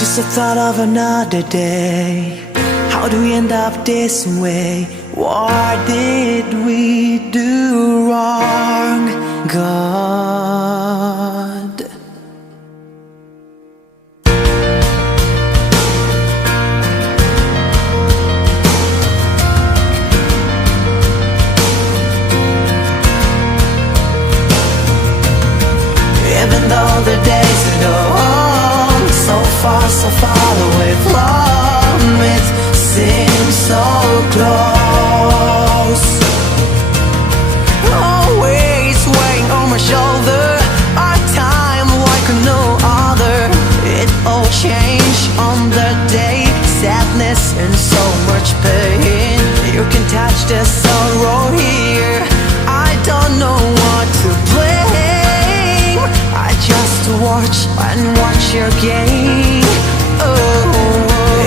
Just the thought of another day. How do we end up this way? What did we do wrong, God? Even though the days go on, so far away from it, seems so close. Always weighing on my shoulder, our time like no other. It all changed on the day, sadness and so much pain. You can touch the sorrow here, I don't know what to blame. I just watch and watch your game. Oh,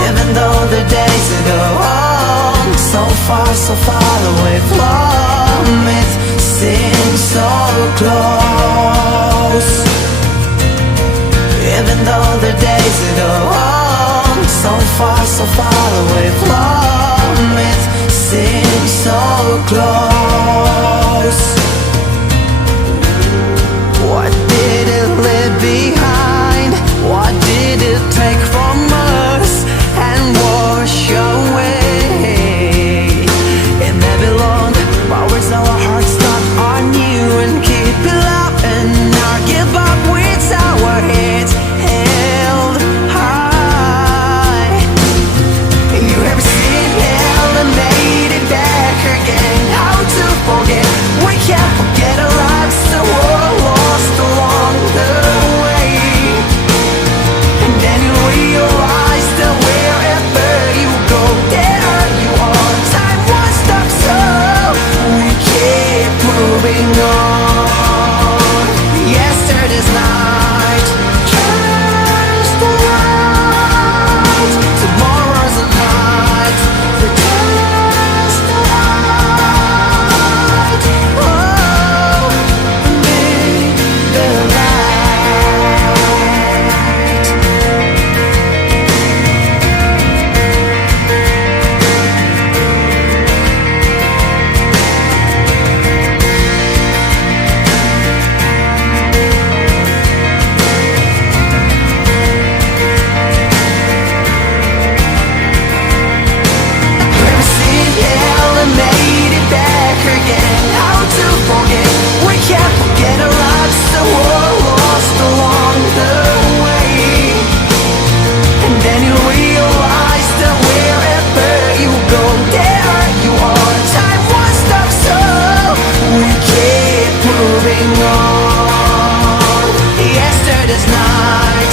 even though the days go on, so far away from it, seems so close. Even though the days go on, so far away from it, seems so close. What did it leave behind? What did it take from us and wash away? It may be long, but we're so our hearts not on you and keep it up and not give up with our heads held high. You ever seen hell and made it back again? How to forget? We can't forget our lives that were lost along the way. And then you realize that wherever you go, there you are. Time won't stop, so we keep moving on. Yesterday's night turns to light. Tomorrow's a night returns to light. Oh, be the light. We've seen hell and made it back again. How to forget? We can't forget our lives that were lost along the way. And then you realize that wherever you go, there you are. Time won't stop, so we keep moving on. Yesterday's night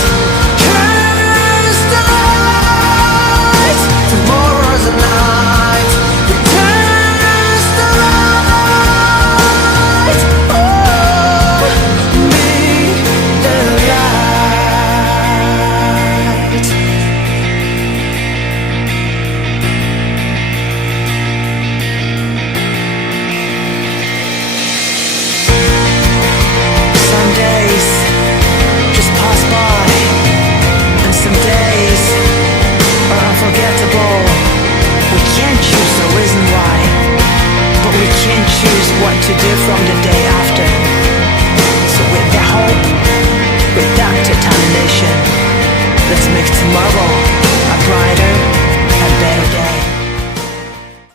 turns to light. Tomorrow's a night returns to light. Oh, be the light. Some days just pass by, and some days are unforgettable. We can't choose the reason why, but we can choose what to do from the day after. So with the hope, with that determination, let's make tomorrow a brighter